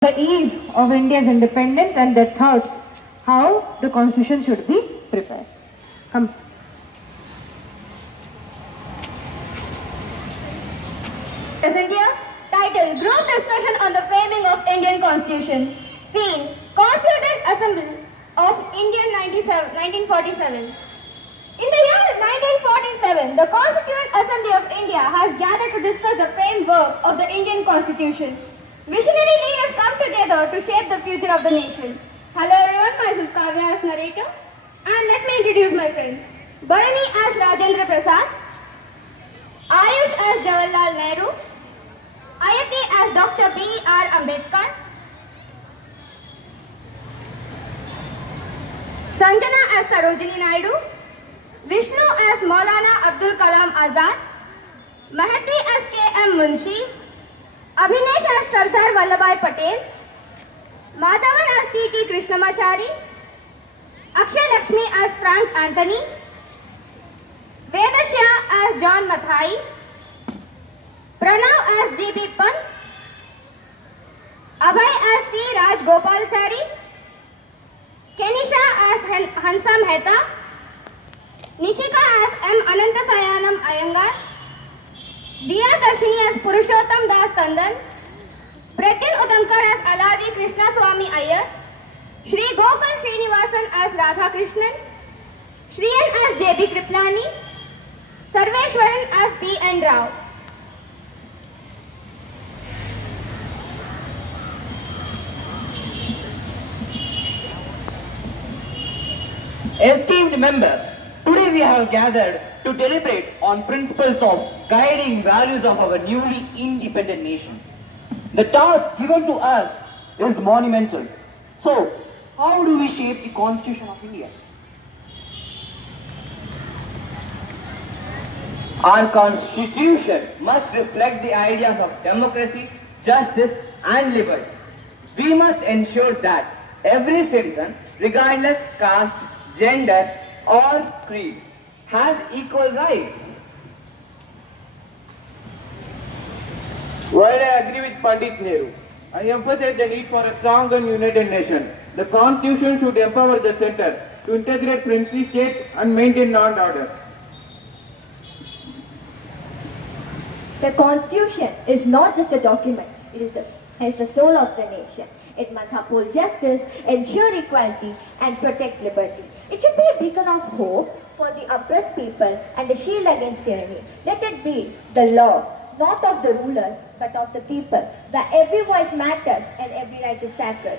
the eve of India's independence and their thoughts how the constitution should be prepared. Present here, title Group Discussion on the Framing of Indian Constitution. Scene Constituent Assembly of India 1947. In the year 1947, the Constituent Assembly of India has gathered to discuss the framework of the Indian Constitution. Visionary leaders come together to shape the future of the nation. Hello everyone, myself Kavya as narrator, and let me introduce my friends. Bharani as Rajendra Prasad, Ayush as Jawaharlal Nehru, Ayati as Dr. B.R. Ambedkar, Sanjana as Sarojini Naidu, Vishnu as Maulana Abdul Kalam Azad, Mahati as K.M. Munshi, Abhinesh as Sardar Vallabhbhai Patel, Madhavan as T.T. Krishnamachari, Akshay Lakshmi as Frank Anthony, Vedashya as John Mathai, Pranav as G.B. Pant, Abhay as C. Raj Gopalachari, Kenisha as Hansa Mehta, Nishika as M. Anantasayanam Iyengar, Diya Darshini as Purushottam Das Kandan, Pratin Udankar as Aladi Krishna Swami Iyer, Shri Gopal Srinivasan as Radha Krishnan, Shriyan as J.B. Kriplani, Sarveshwaran as B. N. Rao. Esteemed members, today we have gathered to deliberate on principles of guiding values of our newly independent nation. The task given to us is monumental. So, how do we shape the Constitution of India? Our Constitution must reflect the ideas of democracy, justice and liberty. We must ensure that every citizen, regardless caste, gender or creed, has equal rights. While I agree with Pandit Nehru, I emphasize the need for a strong and united nation. The Constitution should empower the center to integrate princely states and maintain law and order. The Constitution is not just a document, it is the soul of the nation. It must uphold justice, ensure equality, and protect liberty. It should be a beacon of hope for the oppressed people and a shield against tyranny. Let it be the law, not of the rulers, but of the people, where every voice matters and every right is sacred.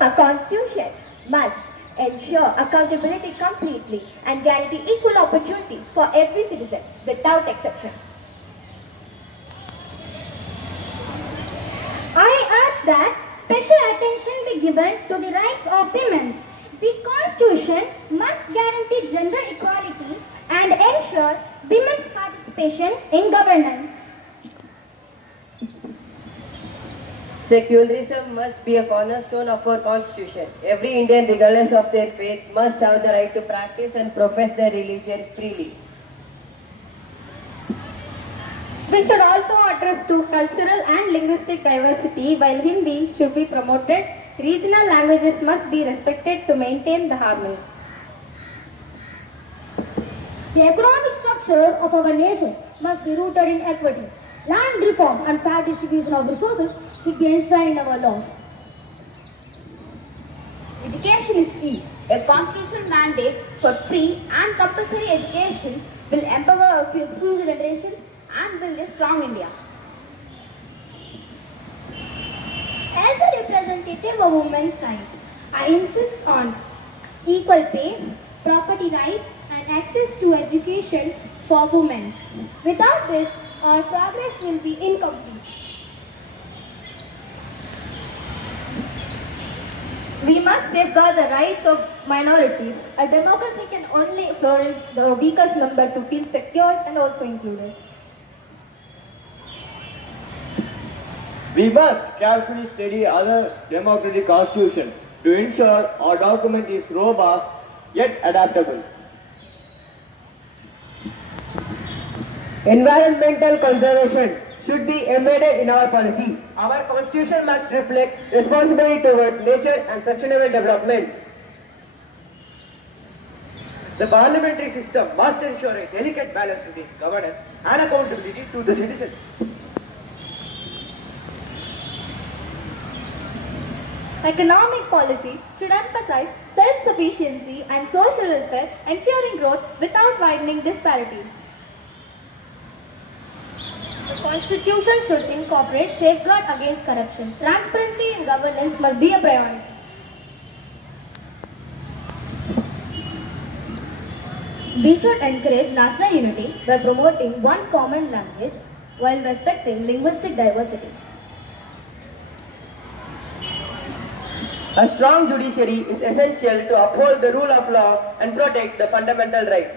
A constitution must ensure accountability completely and guarantee equal opportunities for every citizen without exception. I urge that special attention be given to the rights of women. The Constitution must guarantee gender equality and ensure women's participation in governance. Secularism must be a cornerstone of our constitution. Every Indian, regardless of their faith, must have the right to practice and profess their religion freely. We should also address to cultural and linguistic diversity. While Hindi should be promoted, regional languages must be respected to maintain the harmony. The economic structure of our nation must be rooted in equity. Land reform and fair distribution of resources should be enshrined in our laws. Education is key. A constitutional mandate for free and compulsory education will empower our future generations and build a strong India. As a representative of women's rights, I insist on equal pay, property rights, and access to education for women. Without this, our progress will be incomplete. We must safeguard the rights of minorities. A democracy can only flourish the weakest member to feel secure and also included. We must carefully study other democratic constitutions to ensure our document is robust yet adaptable. Environmental conservation should be embedded in our policy. Our constitution must reflect responsibility towards nature and sustainable development. The parliamentary system must ensure a delicate balance between governance and accountability to the citizens. Economic policy should emphasize self-sufficiency and social welfare, ensuring growth without widening disparities. The Constitution should incorporate safeguard against corruption. Transparency in governance must be a priority. We should encourage national unity by promoting one common language while respecting linguistic diversity. A strong judiciary is essential to uphold the rule of law and protect the fundamental rights.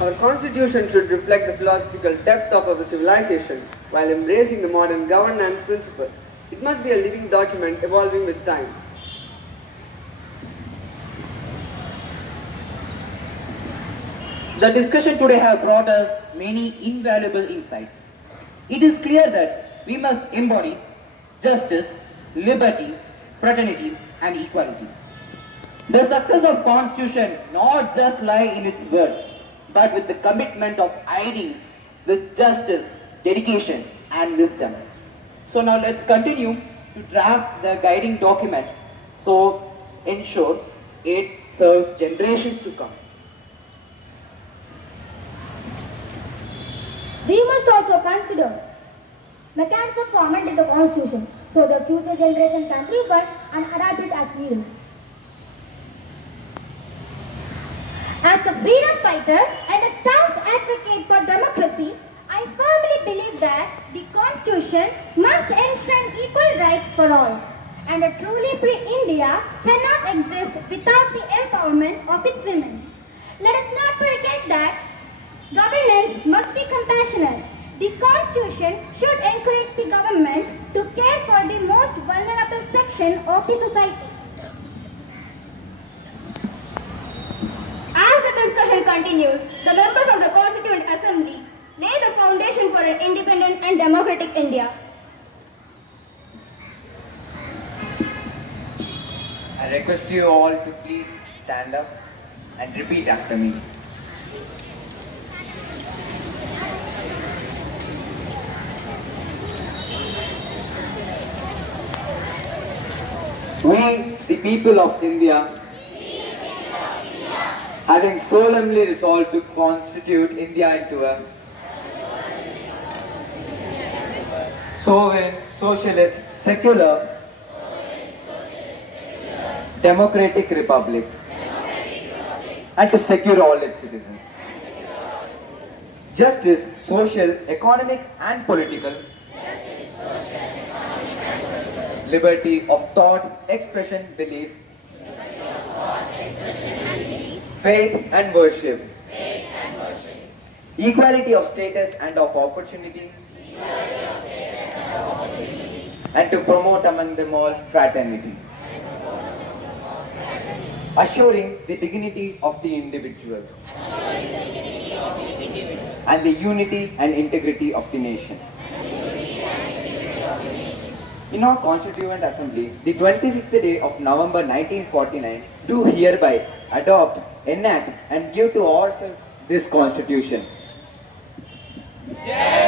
Our constitution should reflect the philosophical depth of our civilization while embracing the modern governance principles. It must be a living document evolving with time. The discussion today has brought us many invaluable insights. It is clear that we must embody justice, liberty, fraternity, and equality. The success of Constitution not just lie in its words, but with the commitment of ideals with justice, dedication, and wisdom. So now let's continue to draft the guiding document so ensure it serves generations to come. We must also consider mechanism for amending the Constitution so the future generation can refer and adapt it as needed. As a freedom fighter and a staunch advocate for democracy, I firmly believe that the Constitution must enshrine equal rights for all, and a truly free India cannot exist without the empowerment of its women. Let us not forget that governance must be compassionate. The Constitution should encourage the government to care for the most vulnerable section of the society. As the discussion continues, the members of the Constituent Assembly lay the foundation for an independent and democratic India. I request you all to please stand up and repeat after me. We, the people of India, having solemnly resolved to constitute India into a sovereign, socialist, secular, democratic republic, and to secure all its citizens. Justice, social, economic, and political. Liberty of thought, expression, belief. Faith and worship. Equality of status and of opportunity. And to promote among them all fraternity. Assuring the dignity of the individual. And the unity and integrity of the nation. In our Constituent Assembly, the 26th day of November 1949, do hereby adopt, enact, and give to ourselves this Constitution. Jai